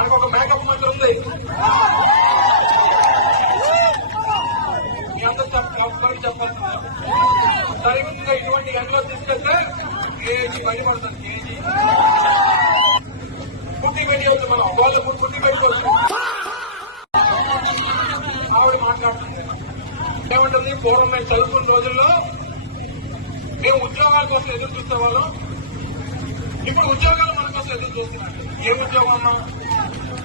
మనకు ఒక మేకప్ మంత్రి ఉంది. మీ అందరూ చెప్పాల్సింది సరిగ్గా ఇటువంటి ఎండలో తీసుకెళ్తే కేజీ బయట పడుతుంది. కేజీ పుట్టి పెట్టవచ్చు, మనం వాళ్ళు పుట్టి పెట్టుకోవచ్చు. ఆవిడ మాట్లాడుతుంది ఏమంటుంది, పూర్వం మేము చదువుకున్న రోజుల్లో మేము ఉద్యోగాల కోసం ఎదురు చూసేవాళ్ళం, ఇప్పుడు ఉద్యోగాలు మన కోసం ఎదురు చూస్తున్నాడు. ఏ ఉద్యోగం అమ్మా?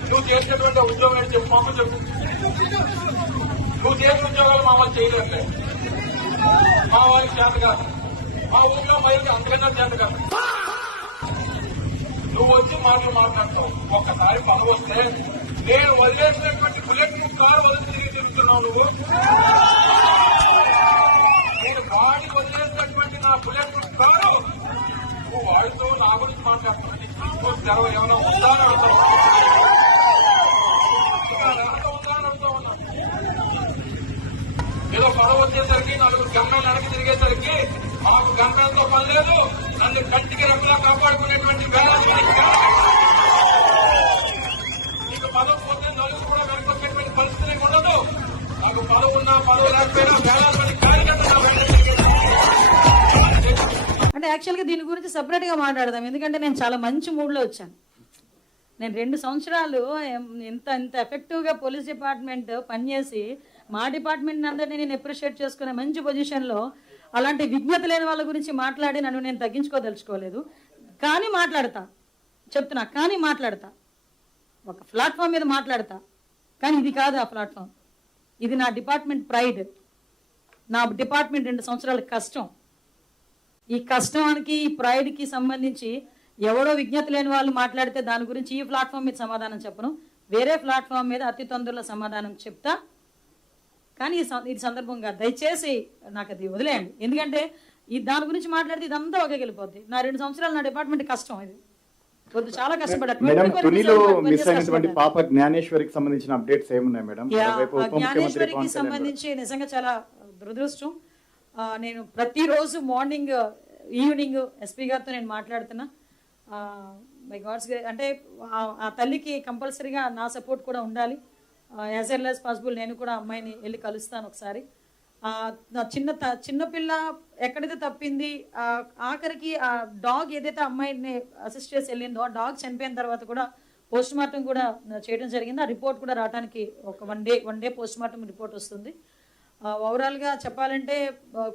నువ్వు చేసినటువంటి ఉద్యోగం ఏంటి చెప్పు, మామ చెప్పు. నువ్వు చేసిన ఉద్యోగాలు మా వాళ్ళు చేయలేరులే, మా వాళ్ళకి చేత కాదు, మా ఊళ్ళో మహిళకి అంతకన్నా చేత కాదు. నువ్వు వచ్చి మాట్లాడతావు. ఒక్కసారి పని వస్తే నేను వదిలేసినటువంటి బుల్లెట్ ప్రూఫ్ కారు వదిలి తిరుగుతున్నావు నువ్వు. నేను వాడి వదిలేసినటువంటి నా బుల్లెట్ ప్రూఫ్ కారు నువ్వు వాడితో నా గురించి మాట్లాడుతున్నావు. తెరవ ఏమైనా ఉందా అని అడుగుతావు. ఏదో పదవి వచ్చేసరికి నలుగురు గమ్యాలు వెనక్కి తిరిగేసరికి మాకు గమ్యాలతో పని లేదు, నన్ను కంటికి రెప్పలా కాపాడుకునేటువంటి నీకు పదవి పోతే నలుగురు కూడా వెనక్కి వచ్చేటువంటి పరిస్థితి ఉండదు. నాకు పదవి ఉన్నా పదవి లేకపోయినా వేలాది మంది కార్యకర్తలు అంటే యాక్చువల్గా దీని గురించి సపరేట్ గా మాట్లాడదాం. ఎందుకంటే నేను చాలా మంచి మూడ్లో వచ్చాను. నేను 2 సంవత్సరాలు ఇంత ఎఫెక్టివ్గా పోలీస్ డిపార్ట్మెంట్ పనిచేసి మా డిపార్ట్మెంట్ అందరినీ నేను అప్రిషియేట్ చేసుకునే మంచి పొజిషన్లో అలాంటి విజ్ఞత లేని వాళ్ళ గురించి మాట్లాడి నన్ను నేను తగ్గించుకోదలుచుకోలేదు. కానీ మాట్లాడతా, చెప్తున్నా, కానీ మాట్లాడతా, ఒక ప్లాట్ఫామ్ మీద మాట్లాడతా. కానీ ఇది కాదు ఆ ప్లాట్ఫామ్. ఇది నా డిపార్ట్మెంట్ ప్రైడ్, నా డిపార్ట్మెంట్ 2 సంవత్సరాల కష్టం. ఈ కష్టానికి ఈ ప్రైడ్కి సంబంధించి ఎవడో విజ్ఞత లేని వాళ్ళు మాట్లాడితే దాని గురించి ఈ ప్లాట్ఫామ్ మీద సమాధానం చెప్పను, వేరే ప్లాట్ఫామ్ మీద అతి తొందరలో సమాధానం చెప్తా. కానీ ఇది సందర్భంగా దయచేసి నాకు అది వదిలేయండి. ఎందుకంటే దాని గురించి మాట్లాడితే ఇదంతా ఒకే వెళ్ళిపోద్ది. నా 2 సంవత్సరాలు నా డిపార్ట్మెంట్ కష్టం. ఇది వద్దు, చాలా కష్టపడ్డా. పాప జ్ఞానేశ్వరికి సంబంధించిన అప్డేట్స్ ఏమున్నాయి మేడం? జ్ఞానేశ్వరికి సంబంధించి నిజంగా చాలా దురదృష్టం. నేను ప్రతిరోజు మార్నింగ్ ఈవినింగ్ ఎస్పీ గారితో నేను మాట్లాడుతున్నా. బై గాడ్స్ అంటే ఆ తల్లికి కంపల్సరీగా నా సపోర్ట్ కూడా ఉండాలి. యాజ్ ఎర్లీ యాజ్ పాసిబుల్ నేను కూడా అమ్మాయిని వెళ్ళి కలుస్తాను ఒకసారి. నా చిన్నపిల్ల ఎక్కడైతే తప్పింది, ఆఖరికి ఆ డాగ్ ఏదైతే అమ్మాయిని అసిస్ట్ చేసి వెళ్ళిందో ఆ డాగ్ చనిపోయిన తర్వాత కూడా పోస్ట్ మార్టం కూడా చేయడం జరిగింది. ఆ రిపోర్ట్ కూడా రావడానికి ఒక one day post mortem report వస్తుంది. ఓవరాల్గా చెప్పాలంటే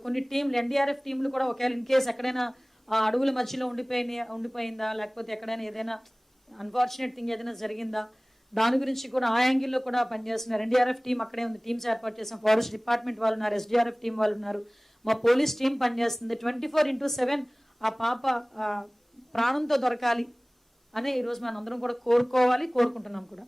కొన్ని టీంలు, ఎన్డీఆర్ఎఫ్ టీంలు కూడా ఒకవేళ ఇన్ కేసు ఎక్కడైనా ఆ అడవుల మధ్యలో ఉండిపోయిందా, లేకపోతే ఎక్కడైనా ఏదైనా అన్ఫార్చునేట్ థింగ్ ఏదైనా జరిగిందా, దాని గురించి కూడా ఆ యాంగిల్లో కూడా పనిచేస్తున్నారు. ఎన్డీఆర్ఎఫ్ టీం అక్కడే ఉంది, టీమ్స్ ఏర్పాటు చేసాం. ఫారెస్ట్ డిపార్ట్మెంట్ వాళ్ళు ఉన్నారు, ఎస్డీఆర్ఎఫ్ టీం వాళ్ళు ఉన్నారు, మా పోలీస్ టీం పనిచేస్తుంది. 24/7 ఆ పాప ప్రాణంతో దొరకాలి అనే ఈరోజు మనం అందరం కూడా కోరుకుంటున్నాం కూడా.